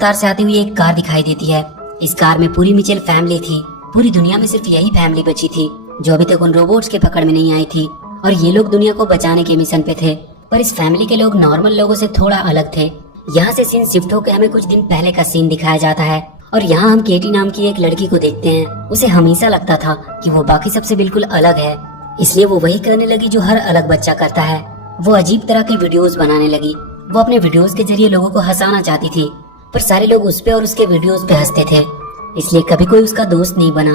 रफ्तार से आती हुई एक कार दिखाई देती है। इस कार में पूरी मिचेल फैमिली थी। पूरी दुनिया में सिर्फ यही फैमिली बची थी जो अभी तक उन रोबोट्स के पकड़ में नहीं आई थी, और ये लोग दुनिया को बचाने के मिशन पे थे। पर इस फैमिली के लोग नॉर्मल लोगों से थोड़ा अलग थे। यहाँ से सीन शिफ्ट होकर हमें कुछ दिन पहले का सीन दिखाया जाता है, और यहाँ हम केटी नाम की एक लड़की को देखते हैं। उसे हमेशा लगता था कि वो बाकी सबसे बिल्कुल अलग है, इसलिए वो वही करने लगी जो हर अलग बच्चा करता है। वो अजीब तरह के वीडियोस बनाने लगी। वो अपने वीडियोस के जरिए लोगों को हंसाना चाहती थी, पर सारे लोग उस पे और उसके वीडियोस पे हंसते थे, इसलिए कभी कोई उसका दोस्त नहीं बना।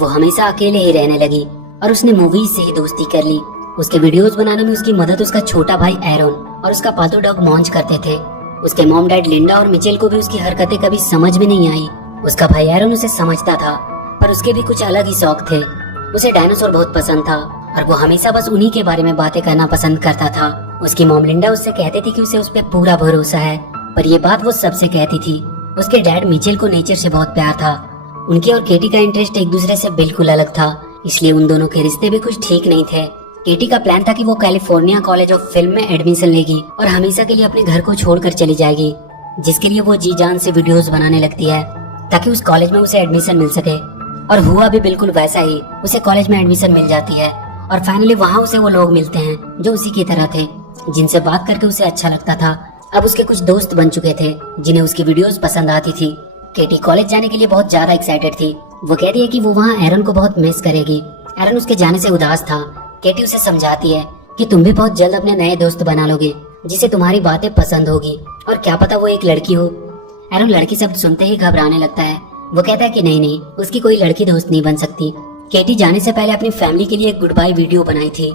वो हमेशा अकेले ही रहने लगी और उसने मूवीज से ही दोस्ती कर ली। उसके वीडियोस बनाने में उसकी मदद उसका छोटा भाई एरोन और उसका पालतू डॉग मॉन्च करते थे। उसके मॉम डैड लिंडा और मिचेल को भी उसकी हरकतें कभी समझ में नहीं आई। उसका भाई एरोन उसे समझता था, पर उसके भी कुछ अलग ही शौक थे। उसे डायनासोर बहुत पसंद था और वो हमेशा बस उन्हीं के बारे में बातें करना पसंद करता था। उसकी मॉम लिंडा उससे कहती थी कि उसे उस पे पूरा भरोसा है, पर ये बात वो सबसे कहती थी। उसके डैड मिचेल को नेचर से बहुत प्यार था। उनके और केटी का इंटरेस्ट एक दूसरे से बिल्कुल अलग था, इसलिए उन दोनों के रिश्ते भी कुछ ठीक नहीं थे। केटी का प्लान था कि वो कैलिफोर्निया कॉलेज ऑफ फिल्म में एडमिशन लेगी और हमेशा के लिए अपने घर को छोड़कर चली जाएगी, जिसके लिए वो जी जान से वीडियोस बनाने लगती है ताकि उस कॉलेज में उसे एडमिशन मिल सके। और हुआ भी बिल्कुल वैसा ही। उसे कॉलेज में एडमिशन मिल जाती है और फाइनली वहाँ उसे वो लोग मिलते हैं जो उसी की तरह थे, जिनसे बात करके उसे अच्छा लगता था। अब उसके कुछ दोस्त बन चुके थे जिन्हें उसकी वीडियोस पसंद आती थी। केटी कॉलेज जाने के लिए बहुत ज्यादा एक्साइटेड थी। वो कहती है कि वो वहाँ एरन को बहुत मिस करेगी। एरन उसके जाने से उदास था। केटी उसे समझाती है कि तुम भी बहुत जल्द अपने नए दोस्त बना लोगे जिसे तुम्हारी बातें पसंद होगी, और क्या पता वो एक लड़की हो। एरन लड़की शब्द सुनते ही घबराने लगता है। वो कहता है कि नहीं, उसकी कोई लड़की दोस्त नहीं बन सकती। केटी जाने से पहले अपनी फैमिली के लिए एक गुड बाय वीडियो बनाई थी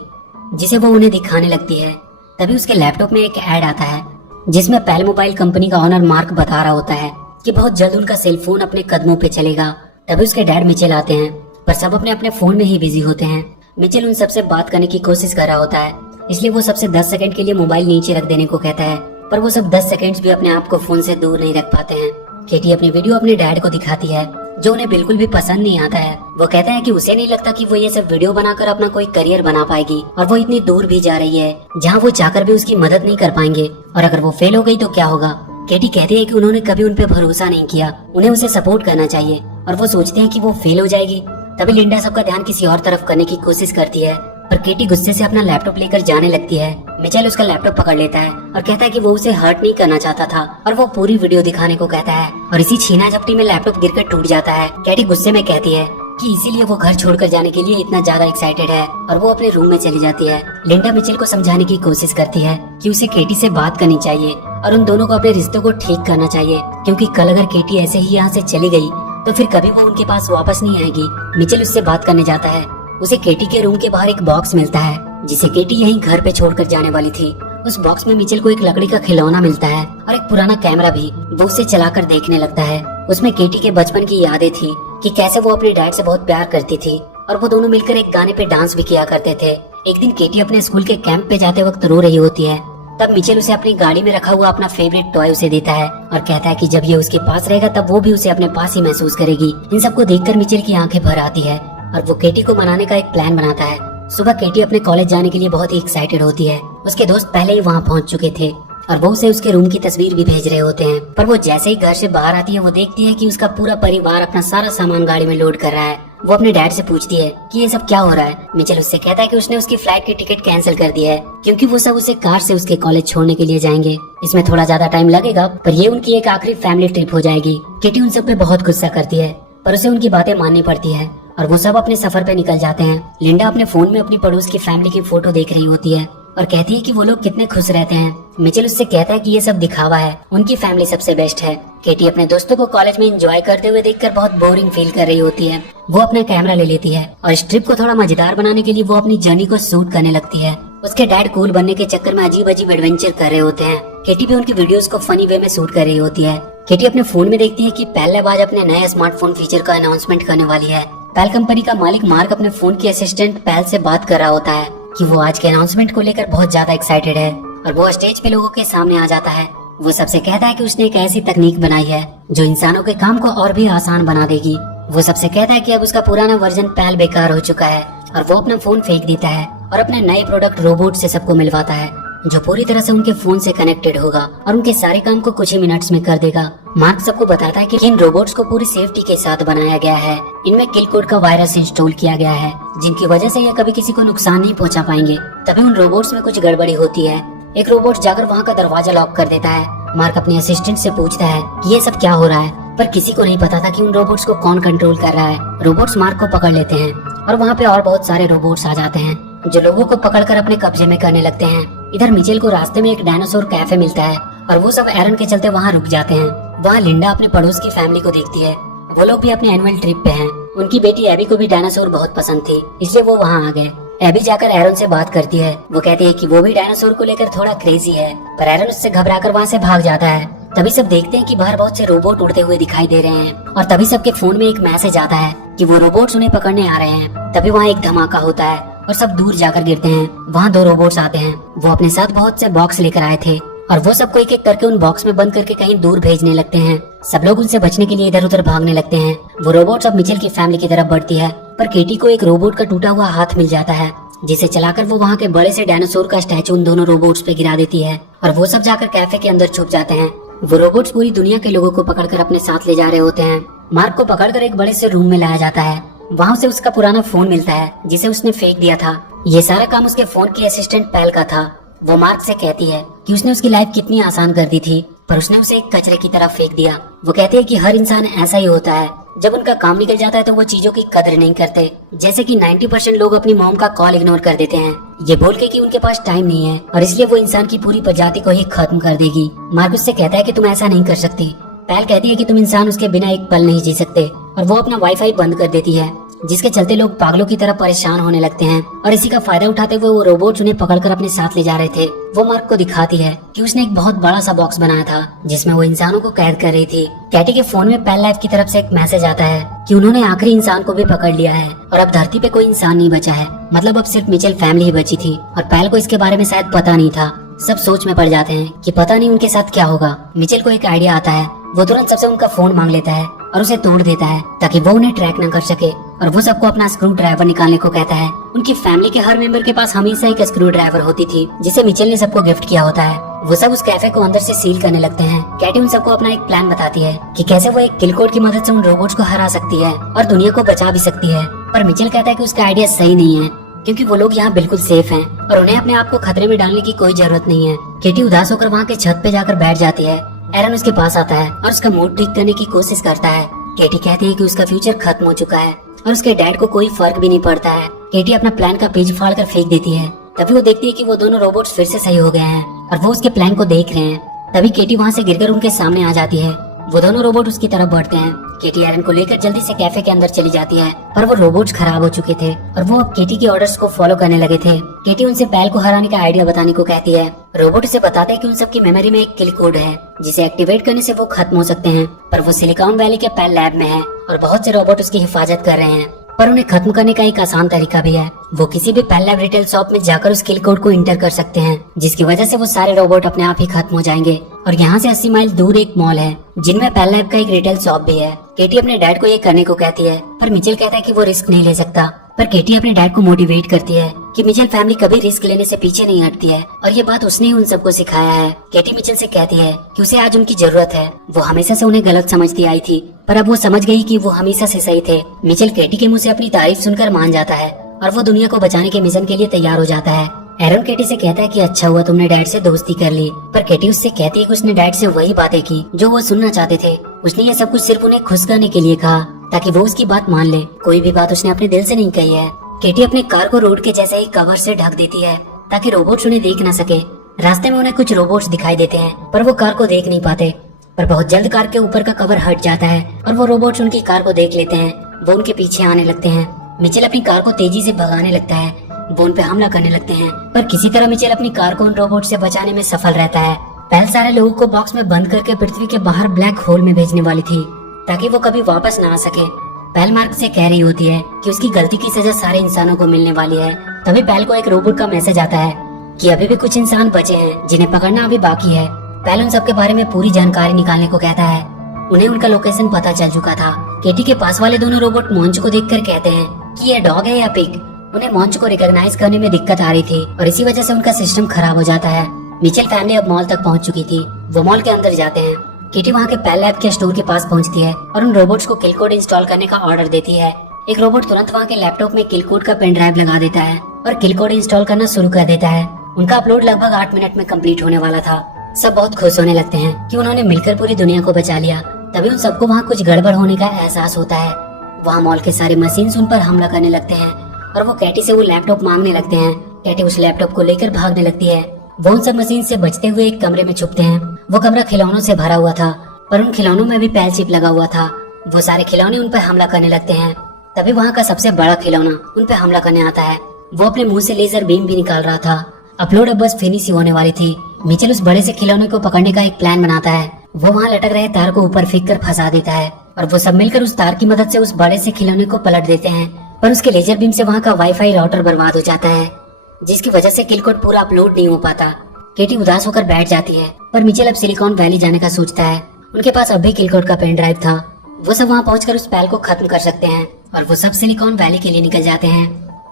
जिसे वो उन्हें दिखाने लगती है। तभी उसके लैपटॉप में एक ऐड आता है जिसमें पैल मोबाइल कंपनी का ऑनर मार्क बता रहा होता है कि बहुत जल्द उनका सेल फोन अपने कदमों पे चलेगा। तभी उसके डैड मिचेल आते हैं, पर सब अपने अपने फोन में ही बिजी होते हैं। मिचेल उन सबसे बात करने की कोशिश कर रहा होता है, इसलिए वो सबसे 10 सेकंड के लिए मोबाइल नीचे रख देने को कहता है, पर वो सब 10 सेकंड्स भी अपने आप को फोन से दूर नहीं रख पाते हैं। केटी अपनी वीडियो अपने डैड को दिखाती है जो उन्हें बिल्कुल भी पसंद नहीं आता है। वो कहता है कि उसे नहीं लगता कि वो ये सब वीडियो बनाकर अपना कोई करियर बना पाएगी, और वो इतनी दूर भी जा रही है जहाँ वो चाहकर भी उसकी मदद नहीं कर पाएंगे, और अगर वो फेल हो गई तो क्या होगा। केटी कहती है कि उन्होंने कभी उन पे भरोसा नहीं किया, उन्हें उसे सपोर्ट करना चाहिए, और वो सोचते हैं कि वो फेल हो जाएगी। तभी लिंडा सबका ध्यान किसी और तरफ करने की कोशिश करती है, पर केटी गुस्से से अपना लैपटॉप लेकर जाने लगती है। मिचेल उसका लैपटॉप पकड़ लेता है और कहता है कि वो उसे हर्ट नहीं करना चाहता था, और वो पूरी वीडियो दिखाने को कहता है, और इसी छीना झपटी में लैपटॉप गिरकर टूट जाता है। केटी गुस्से में कहती है कि इसीलिए वो घर छोड़कर जाने के लिए इतना ज्यादा एक्साइटेड है, और वो अपने रूम में चली जाती है। लिंडा मिचेल को समझाने की कोशिश करती है कि उसे केटी से बात करनी चाहिए और उन दोनों को अपने रिश्तों को ठीक करना चाहिए, क्योंकि कल अगर केटी ऐसे ही यहाँ से चली गई तो फिर कभी वो उनके पास वापस नहीं आएगी। मिचेल उससे बात करने जाता है। उसे केटी के रूम के बाहर एक बॉक्स मिलता है जिसे केटी यहीं घर पे छोड़कर जाने वाली थी। उस बॉक्स में मिचेल को एक लकड़ी का खिलौना मिलता है और एक पुराना कैमरा भी। वो उसे चलाकर देखने लगता है। उसमें केटी के बचपन की यादें थी कि कैसे वो अपने डैड से बहुत प्यार करती थी, और वो दोनों मिलकर एक गाने पे डांस भी किया करते थे। एक दिन केटी अपने स्कूल के कैंप पे जाते वक्त रो रही होती है। तब मिचेल उसे अपनी गाड़ी में रखा हुआ अपना फेवरेट टॉय उसे देता है और कहता है कि जब ये उसके पास रहेगा तब वो भी उसे अपने पास ही महसूस करेगी। इन सबको देखकर मिचेल की आंखें भर आती है और वो केटी को मनाने का एक प्लान बनाता है। सुबह केटी अपने कॉलेज जाने के लिए बहुत ही एक्साइटेड होती है। उसके दोस्त पहले ही वहाँ पहुँच चुके थे और वो उसे उसके रूम की तस्वीर भी भेज रहे होते हैं, पर वो जैसे ही घर से बाहर आती है वो देखती है कि उसका पूरा परिवार अपना सारा सामान गाड़ी में लोड कर रहा है। वो अपने डैड से पूछती है कि ये सब क्या हो रहा है। मिचेल उससे कहता है कि उसने उसकी फ्लाइट की टिकट कैंसिल कर दी है, क्योंकि वो सब उसे कार से उसके कॉलेज छोड़ने के लिए जाएंगे। इसमें थोड़ा ज्यादा टाइम लगेगा, पर ये उनकी एक आखिरी फैमिली ट्रिप हो जाएगी। केटी उन सब पे बहुत गुस्सा करती है, पर उसे उनकी बातें माननी पड़ती है और वो सब अपने सफर पे निकल जाते हैं। लिंडा अपने फोन में अपनी पड़ोस की फैमिली की फोटो देख रही होती है और कहती है कि वो लोग कितने खुश रहते हैं। मिचेल उससे कहता है कि ये सब दिखावा है, उनकी फैमिली सबसे बेस्ट है। केटी अपने दोस्तों को कॉलेज में एंजॉय करते हुए देखकर बहुत बोरिंग फील कर रही होती है। वो अपना कैमरा ले लेती है और इस ट्रिप को थोड़ा मजेदार बनाने के लिए वो अपनी जर्नी को शूट करने लगती है। उसके डैड कूल बनने के चक्कर में अजीब अजीब एडवेंचर कर रहे होते हैं। केटी भी उनकी वीडियोस को फनी वे में शूट कर रही होती है। केटी अपने फोन में देखती है कि पहले बार अपने नए स्मार्टफोन फीचर का अनाउंसमेंट करने वाली है। पैल कंपनी का मालिक मार्क अपने फोन की असिस्टेंट पैल से बात कर रहा होता है कि वो आज के अनाउंसमेंट को लेकर बहुत ज्यादा एक्साइटेड है, और वो स्टेज पे लोगों के सामने आ जाता है। वो सबसे कहता है कि उसने एक ऐसी तकनीक बनाई है जो इंसानों के काम को और भी आसान बना देगी। वो सबसे कहता है कि अब उसका पुराना वर्जन पैल बेकार हो चुका है, और वो अपना फोन फेंक देता है और अपने नए प्रोडक्ट रोबोट से सबको मिलवाता है। जो पूरी तरह से उनके फोन से कनेक्टेड होगा और उनके सारे काम को कुछ ही मिनट्स में कर देगा। मार्क सबको बताता है कि इन रोबोट्स को पूरी सेफ्टी के साथ बनाया गया है। इनमें किल कोड का वायरस इंस्टॉल किया गया है, जिनकी वजह से ये कभी किसी को नुकसान नहीं पहुंचा पाएंगे। तभी उन रोबोट्स में कुछ गड़बड़ी होती है। एक रोबोट जाकर वहाँ का दरवाजा लॉक कर देता है। मार्क अपने असिस्टेंट से पूछता है कि ये सब क्या हो रहा है, पर किसी को नहीं पता था कि उन रोबोट्स को कौन कंट्रोल कर रहा है। रोबोट्स मार्क को पकड़ लेते हैं और वहाँ पे और बहुत सारे रोबोट्स आ जाते हैं जो लोगों को पकड़कर अपने कब्जे में करने लगते हैं। इधर मिचेल को रास्ते में एक डायनासोर कैफे मिलता है और वो सब एरन के चलते वहाँ रुक जाते हैं। वहाँ लिंडा अपने पड़ोस की फैमिली को देखती है। वो लोग भी अपने एनुअल ट्रिप पे हैं। उनकी बेटी एबी को भी डायनासोर बहुत पसंद थी, इसलिए वो वहाँ आ गए। एबी जाकर एरन से बात करती है। वो कहती है कि वो भी डायनासोर को लेकर थोड़ा क्रेजी है, पर एरन उससे घबराकर वहाँ से भाग जाता है। तभी सब देखते हैं कि बाहर बहुत से रोबोट उड़ते हुए दिखाई दे रहे हैं और तभी सबके फोन में एक मैसेज आता है कि वो रोबोट्स उन्हें पकड़ने आ रहे हैं। तभी वहाँ एक धमाका होता है और सब दूर जाकर गिरते हैं। वहाँ 2 रोबोट्स आते हैं। वो अपने साथ बहुत से बॉक्स लेकर आए थे और वो सबको एक एक करके उन बॉक्स में बंद करके कहीं दूर भेजने लगते हैं। सब लोग उनसे बचने के लिए इधर उधर भागने लगते हैं। वो रोबोट्स अब मिचेल की फैमिली की तरफ बढ़ती है, पर केटी को एक रोबोट का टूटा हुआ हाथ मिल जाता है, जिसे चलाकर वो वहाँ के बड़े से डायनासोर का स्टैचू उन दोनों रोबोट्स पे गिरा देती है और वो सब जाकर कैफे के अंदर छुप जाते हैं। वो रोबोट्स पूरी दुनिया के लोगों को पकड़कर अपने साथ ले जा रहे होते हैं। मार्क को पकड़कर एक बड़े से रूम में लाया जाता है। वहाँ उसे उसका पुराना फोन मिलता है जिसे उसने फेंक दिया था। ये सारा काम उसके फोन की असिस्टेंट पैल का था। वो मार्क से कहती है कि उसने उसकी लाइफ कितनी आसान कर दी थी, पर उसने उसे एक कचरे की तरफ फेंक दिया। वो कहते हैं कि हर इंसान ऐसा ही होता है, जब उनका काम निकल जाता है तो वो चीजों की कदर नहीं करते। जैसे कि 90% लोग अपनी मॉम का कॉल इग्नोर कर देते हैं, ये बोल के कि उनके पास टाइम नहीं है और इसलिए वो इंसान की पूरी प्रजाति को ही खत्म कर देगी। मार्क उससे कहता है कि तुम ऐसा नहीं कर सकती। पैल कहती है कि तुम इंसान उसके बिना एक पल नहीं जी सकते और वो अपना वाईफाई बंद कर देती है, जिसके चलते लोग पागलों की तरह परेशान होने लगते हैं और इसी का फायदा उठाते हुए वो रोबोट्स उन्हें पकड़कर अपने साथ ले जा रहे थे। वो मार्क को दिखाती है कि उसने एक बहुत बड़ा सा बॉक्स बनाया था जिसमें वो इंसानों को कैद कर रही थी। कैटी के फोन में पैल लाइफ की तरफ से एक मैसेज आता है कि उन्होंने आखिरी इंसान को भी पकड़ लिया है और अब धरती पे कोई इंसान नहीं बचा है। मतलब अब सिर्फ मिचेल फैमिली ही बची थी और पैल को इसके बारे में शायद पता नहीं था। सब सोच में पड़ जाते हैं कि पता नहीं उनके साथ क्या होगा। मिचेल को एक आइडिया आता है। वो तुरंत सबसे उनका फोन मांग लेता है और उसे तोड़ देता है ताकि वो उन्हें ट्रैक न कर सके और वो सबको अपना स्क्रू ड्राइवर निकालने को कहता है। उनकी फैमिली के हर मेंबर के पास हमेशा एक स्क्रू ड्राइवर होती थी जिसे मिचेल ने सबको गिफ्ट किया होता है। वो सब उस कैफे को अंदर से सील करने लगते हैं। कैटी उन सबको अपना एक प्लान बताती है कि कैसे वो एक किल कोड की मदद से उन रोबोट्स को हरा सकती है और दुनिया को बचा भी सकती है। पर मिचेल कहता है कि उसका आइडिया सही नहीं है क्योंकि वो लोग यहाँ बिल्कुल सेफ हैं और उन्हें अपने आप को खतरे में डालने की कोई जरूरत नहीं है। केटी उदास होकर वहाँ के छत पे जाकर बैठ जाती है। एरन उसके पास आता है और उसका मूड ठीक करने की कोशिश करता है। केटी कहती है कि उसका फ्यूचर खत्म हो चुका है और उसके डैड को कोई फर्क भी नहीं पड़ता है। केटी अपना प्लान का पेज फाड़ कर फेंक देती है। तभी वो देखती है कि वो दोनों रोबोट्स फिर से सही हो गए हैं और वो उसके प्लान को देख रहे हैं। तभी केटी वहाँ से गिरकर उनके सामने आ जाती है। वो दोनों रोबोट उसकी तरफ बढ़ते हैं। केटी एरन को लेकर जल्दी से कैफे के अंदर चली जाती है, पर वो रोबोट्स खराब हो चुके थे और वो अब केटी के ऑर्डर्स को फॉलो करने लगे थे। केटी उनसे पैल को हराने का आइडिया बताने को कहती है। रोबोट उसे बताते हैं कि उन सबकी मेमोरी में एक किल कोड है जिसे एक्टिवेट करने से वो खत्म हो सकते हैं, पर वो सिलिकॉन वैली के पैल लैब में है और बहुत से रोबोट उसकी हिफाजत कर रहे हैं। पर उन्हें खत्म करने का एक आसान तरीका भी है। वो किसी भी पैल लैब रिटेल शॉप में जाकर उस किल कोड को इंटर कर सकते हैं, जिसकी वजह से वो सारे रोबोट अपने आप ही खत्म हो जाएंगे। और यहाँ से 80 माइल दूर एक मॉल है जिनमें पैल लैब का एक रिटेल शॉप भी है। केटी अपने डैड को ये करने को कहती है, पर मिचेल कहता है कि वो रिस्क नहीं ले सकता। पर केटी अपने डैड को मोटिवेट करती है कि मिचेल फैमिली कभी रिस्क लेने से पीछे नहीं हटती है और ये बात उसने ही उन सबको सिखाया है। केटी मिचेल से कहती है कि उसे आज उनकी जरूरत है। वो हमेशा से उन्हें गलत समझती आई थी, पर अब वो समझ गई कि वो हमेशा से सही थे। मिचेल केटी के मुंह से अपनी तारीफ सुनकर मान जाता है और वो दुनिया को बचाने के मिशन के लिए तैयार हो जाता है। एरन केटी से कहता है कि अच्छा हुआ तुमने डैड से दोस्ती कर ली, पर केटी उससे कहती है कि उसने डैड से वही बातें की जो वो सुनना चाहते थे। उसने ये सब कुछ सिर्फ उन्हें खुश करने के लिए कहा ताकि वो उसकी बात मान ले। कोई भी बात उसने अपने दिल से नहीं कही है। केटी अपने कार को रोड के जैसे ही कवर से ढक देती है ताकि रोबोट्स उन्हें देख न सके। रास्ते में उन्हें कुछ रोबोट्स दिखाई देते हैं, पर वो कार को देख नहीं पाते। पर बहुत जल्द कार के ऊपर का कवर हट जाता है और वो रोबोट्स उनकी कार को देख लेते हैं। वो उनके पीछे आने लगते हैं। मिचेल अपनी कार को तेजी से भगाने लगता है। वो उन पे हमला करने लगते हैं, पर किसी तरह मिचेल अपनी कार को उन रोबोट से बचाने में सफल रहता है। पैल सारे लोगों को बॉक्स में बंद करके पृथ्वी के बाहर ब्लैक होल में भेजने वाली थी ताकि वो कभी वापस ना आ सके। पैल मार्क से कह रही होती है कि उसकी गलती की सजा सारे इंसानों को मिलने वाली है। तभी पैल को एक रोबोट का मैसेज आता है कि अभी भी कुछ इंसान बचे हैं जिन्हें पकड़ना अभी बाकी है। पैल उन सबके बारे में पूरी जानकारी निकालने को कहता है। उन्हें उनका लोकेशन पता चल चुका था। केटी के पास वाले दोनों रोबोट मोंच को देखकर कहते हैं कि ये डॉग है या पिग। उन्हें मॉन्च को रिकॉग्नाइज करने में दिक्कत आ रही थी और इसी वजह से उनका सिस्टम खराब हो जाता है। मिचेल फैमिली अब मॉल तक पहुंच चुकी थी। वो मॉल के अंदर जाते हैं। किटी वहाँ के पेल लैब के स्टोर के पास पहुंचती है और उन रोबोट्स को किल कोड इंस्टॉल करने का ऑर्डर देती है। एक रोबोट तुरंत वहाँ के लैपटॉप में किल कोड का पेन ड्राइव लगा देता है और किल कोड इंस्टॉल करना शुरू कर देता है। उनका अपलोड लगभग 8 मिनट में कंप्लीट होने वाला था। सब बहुत खुश होने लगते हैं कि उन्होंने मिलकर पूरी दुनिया को बचा लिया। तभी उन सबको वहाँ कुछ गड़बड़ होने का एहसास होता है। वहाँ मॉल के सारे मशीन्स उन पर हमला करने लगते हैं और वो कैटी से वो लैपटॉप मांगने लगते हैं। कैटी उस लैपटॉप को लेकर भागने लगती है। वो उन सब मशीन से बचते हुए एक कमरे में छुपते हैं। वो कमरा खिलौनों से भरा हुआ था पर उन खिलौनों में भी पैल चिप लगा हुआ था। वो सारे खिलौने उन पर हमला करने लगते हैं। तभी वहाँ का सबसे बड़ा खिलौना उन पर हमला करने आता है। वो अपने मुंह से लेजर बीम भी निकाल रहा था। अपलोड अब बस फिनिश ही होने वाली थी। मिचेल उस बड़े से खिलौने को पकड़ने का एक प्लान बनाता है। वो वहाँ लटक रहे तार को ऊपर फेंक कर फंसा देता है और वो सब मिलकर उस तार की मदद से उस बड़े से खिलौने को पलट देते हैं। पर उसके लेजर बीम से वहाँ का वाईफाई राउटर बर्बाद हो जाता है, जिसकी वजह से किल कोड पूरा अपलोड नहीं हो पाता। केटी उदास होकर बैठ जाती है पर मिचेल अब सिलिकॉन वैली जाने का सोचता है। उनके पास अब भी किल कोड का पेन ड्राइव था। वो सब वहाँ पहुंचकर उस पैल को खत्म कर सकते हैं और वो सब सिलिकॉन वैली के लिए निकल जाते हैं।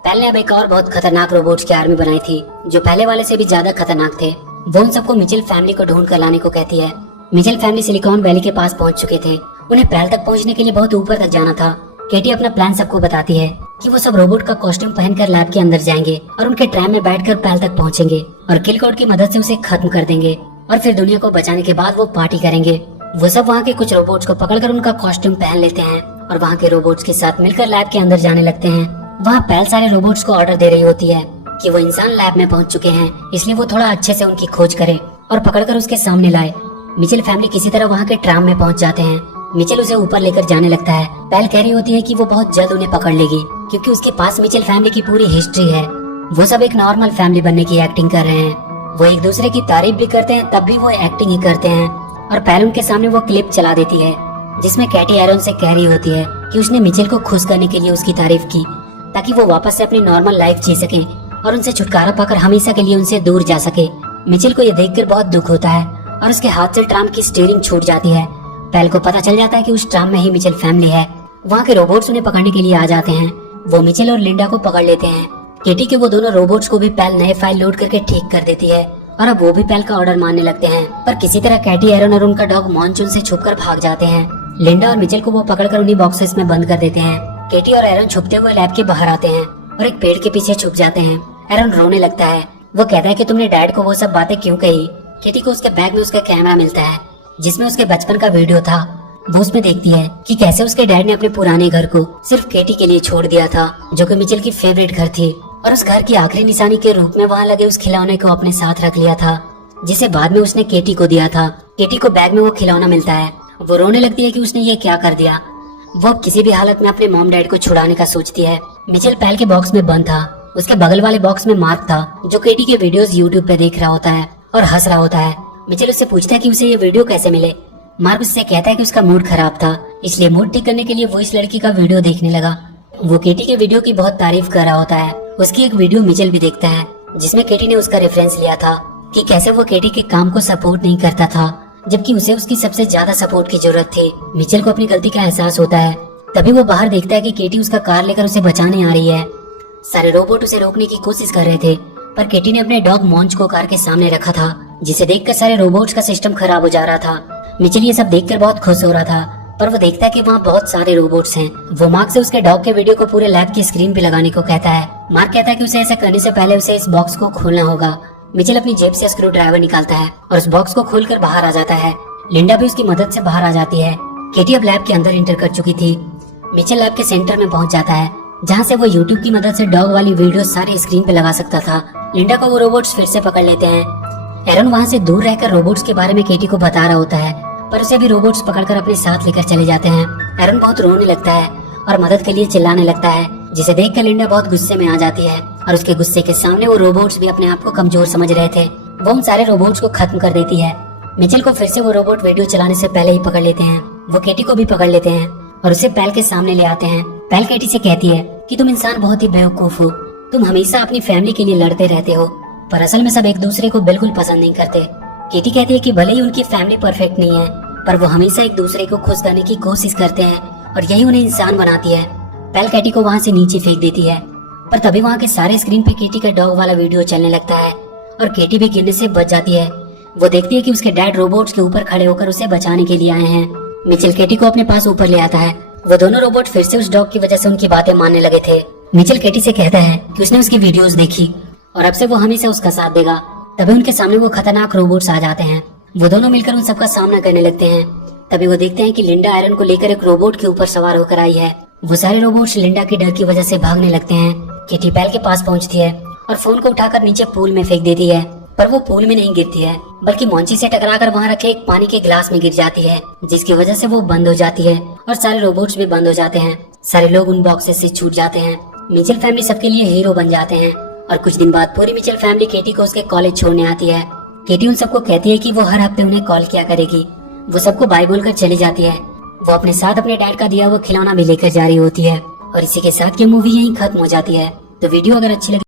पैल ने अब एक और बहुत खतरनाक रोबोट्स की आर्मी बनाई थी जो पहले वाले से भी ज्यादा खतरनाक थे। वो उन सबको मिचेल फैमिली को ढूंढ कर लाने को कहती है। मिचेल फैमिली सिलिकॉन वैली के पास पहुंच चुके थे। उन्हें पैल तक पहुंचने के लिए बहुत ऊपर तक जाना था। केटी अपना प्लान सबको बताती है कि वो सब रोबोट का कॉस्ट्यूम पहनकर लैब के अंदर जाएंगे और उनके ट्रैम में बैठकर पैल तक पहुंचेंगे और किल कोड की मदद से उसे खत्म कर देंगे और फिर दुनिया को बचाने के बाद वो पार्टी करेंगे। वो सब वहाँ के कुछ रोबोट्स को पकड़कर उनका कॉस्ट्यूम पहन लेते हैं और वहाँ के रोबोट्स के साथ मिलकर लैब के अंदर जाने लगते हैं। वहाँ पैल सारे रोबोट्स को ऑर्डर दे रही होती है कि वो इंसान लैब में पहुंच चुके हैं, इसलिए वो थोड़ा अच्छे से उनकी खोज करे और पकड़कर उसके सामने लाए। मिचेल फैमिली किसी तरह वहाँ के ट्राम में पहुंच जाते हैं। मिचेल उसे ऊपर लेकर जाने लगता है। पैल कह रही होती है कि वो बहुत जल्द उन्हें पकड़ लेगी क्योंकि उसके पास मिचेल फैमिली की पूरी हिस्ट्री है। वो सब एक नॉर्मल फैमिली बनने की एक्टिंग कर रहे हैं। वो एक दूसरे की तारीफ भी करते हैं तब भी वो एक्टिंग ही करते हैं। और पैल उनके सामने वो क्लिप चला देती है जिसमें कैटी एरन से कह रही होती है कि उसने मिचेल को खुश करने के लिए उसकी तारीफ की ताकि वो वापस से अपनी नॉर्मल लाइफ जी सके और उनसे छुटकारा पाकर हमेशा के लिए उनसे दूर जा सके। मिचेल को यह देखकर बहुत दुख होता है और उसके हाथ से ट्राम की स्टीयरिंग छूट जाती है। पैल को पता चल जाता है कि उस ट्राम में ही मिचेल फैमिली है। वहाँ के रोबोट्स उन्हें पकड़ने के लिए आ जाते हैं। वो मिचेल और लिंडा को पकड़ लेते हैं। केटी के वो दोनों रोबोट्स को भी पैल नए फाइल लोड करके ठीक कर देती है और अब वो भी पैल का ऑर्डर मानने लगते हैं। पर किसी तरह कैटी, एरन और उनका डॉग मॉन्चून से छुपकर भाग जाते हैं। लिंडा और मिचेल को वो पकड़कर उन्हीं बॉक्सेस में बंद कर देते हैं। केटी और एरन छुपते हुए लैब के बाहर आते हैं और एक पेड़ के पीछे छुप जाते हैं। एरन रोने लगता है। वो कहता है कि तुमने डैड को वो सब बातें क्यों कही। केटी को उसके बैग में उसका कैमरा मिलता है जिसमें उसके बचपन का वीडियो था। वो उसमें देखती है कि कैसे उसके डैड ने अपने पुराने घर को सिर्फ केटी के लिए छोड़ दिया था जो कि मिचेल की फेवरेट घर थी और उस घर की आखिरी निशानी के रूप में वहाँ लगे उस खिलौने को अपने साथ रख लिया था जिसे बाद में उसने केटी को दिया था। केटी को बैग में वो खिलौना मिलता है। वो रोने लगती है कि उसने ये क्या कर दिया। वो किसी भी हालत में अपने मॉम डैड को छुड़ाने का सोचती है। मिचेल पैल के बॉक्स में बंद था। उसके बगल वाले बॉक्स में मार्क था जो केटी के वीडियोस यूट्यूब पे देख रहा होता है और हंस रहा होता है। मिचेल उससे पूछता है कि उसे ये वीडियो कैसे मिले। मार्क उससे कहता है कि उसका मूड खराब था इसलिए मूड ठीक करने के लिए वो इस लड़की का वीडियो देखने लगा। वो केटी के वीडियो की बहुत तारीफ कर रहा होता है। उसकी एक वीडियो मिचेल भी देखता है जिसमें केटी ने उसका रेफरेंस लिया था कि कैसे वो केटी के काम को सपोर्ट नहीं करता था जबकि उसे उसकी सबसे ज्यादा सपोर्ट की जरूरत थी। मिचेल को अपनी गलती का एहसास होता है। तभी वो बाहर देखता है कि केटी उसका कार लेकर उसे बचाने आ रही है। सारे रोबोट उसे रोकने की कोशिश कर रहे थे पर केटी ने अपने डॉग मॉन्च को कार के सामने रखा था जिसे देखकर सारे रोबोट्स का सिस्टम खराब हो जा रहा था। मिचेल ये सब देखकर बहुत खुश हो रहा था पर वो देखता है कि वहाँ बहुत सारे रोबोट्स हैं। वो मार्क से उसके डॉग के वीडियो को पूरे लैब की स्क्रीन पे लगाने को कहता है। मार्क कहता है कि उसे ऐसा करने से पहले उसे इस बॉक्स को खोलना होगा। मिचेल अपनी जेब से स्क्रू ड्राइवर निकालता है और उस बॉक्स को खोलकर बाहर आ जाता है। लिंडा भी उसकी मदद से बाहर आ जाती है। केटी अब लैब के अंदर एंटर कर चुकी थी। मिचेल लैब के सेंटर में पहुंच जाता है जहां से वो यूट्यूब की मदद से डॉग वाली वीडियो सारे स्क्रीन पे लगा सकता था। लिंडा को वो रोबोट्स फिर से पकड़ लेते हैं। एरन वहां से दूर रहकर रोबोट्स के बारे में केटी को बता रहा होता है पर उसे भी रोबोट्स पकड़कर अपने साथ लेकर चले जाते हैं। एरन बहुत रोने लगता है और मदद के लिए चिल्लाने लगता है जिसे देखकर लिंडा बहुत गुस्से में आ जाती है और उसके गुस्से के सामने वो रोबोट्स भी अपने आप को कमजोर समझ रहे थे। वो उन सारे रोबोट्स को खत्म कर देती है। मिचेल को फिर से वो रोबोट वीडियो चलाने से पहले ही पकड़ लेते हैं। वो केटी को भी पकड़ लेते हैं और उसे पैल के सामने ले आते हैं। पैल केटी से कहती है कि तुम इंसान बहुत ही बेवकूफ हो। तुम हमेशा अपनी फैमिली के लिए लड़ते रहते हो पर असल में सब एक दूसरे को बिल्कुल पसंद नहीं करते। केटी कहती है कि भले ही उनकी फैमिली परफेक्ट नहीं है पर वो हमेशा एक दूसरे को खुश करने की कोशिश करते हैं और यही उन्हें इंसान बनाती है। पैल केटी को वहाँ से नीचे फेंक देती है। पर तभी वहाँ के सारे स्क्रीन पे केटी का डॉग वाला वीडियो चलने लगता है और केटी भी गिरने से बच जाती है। वो देखती है कि उसके डैड रोबोट्स के ऊपर खड़े होकर उसे बचाने के लिए आए हैं। मिचेल केटी को अपने पास ऊपर ले आता है। वो दोनों रोबोट फिर से उस डॉग की वजह से उनकी बातें मानने लगे थे। मिचेल केटी से कहता है कि उसने उसकी वीडियोस देखी और अब से वो हमेशा उसका साथ देगा। तभी उनके सामने वो खतरनाक रोबोट्स आ जाते हैं। वो दोनों मिलकर उन सबका सामना करने लगते हैं। तभी वो देखते हैं कि लिंडा आयरन को लेकर एक रोबोट के ऊपर सवार होकर आई है। वो सारे रोबोट्स लिंडा के डर की वजह से भागने लगते हैं। केटी पैल के पास पहुंचती है और फोन को उठाकर नीचे पूल में फेंक देती है, पर वो पूल में नहीं गिरती है बल्कि मॉन्ची से टकराकर वहाँ रखे एक पानी के गिलास में गिर जाती है, जिसकी वजह से वो बंद हो जाती है और सारे रोबोट्स भी बंद हो जाते हैं। सारे लोग उन बॉक्सेस से छूट जाते हैं। मिचेल फैमिली सबके लिए हीरो बन जाते हैं और कुछ दिन बाद पूरी मिचेल फैमिली केटी को उसके कॉलेज छोड़ने आती है। केटी उन सबको कहती है कि वो हर हफ्ते उन्हें कॉल किया करेगी। वो सबको बाय बोलकर चली जाती है। वो अपने साथ अपने डैड का दिया हुआ खिलौना भी लेकर जा रही होती है और इसी के साथ ये मूवी यहीं खत्म हो जाती है। तो वीडियो अगर अच्छी लगी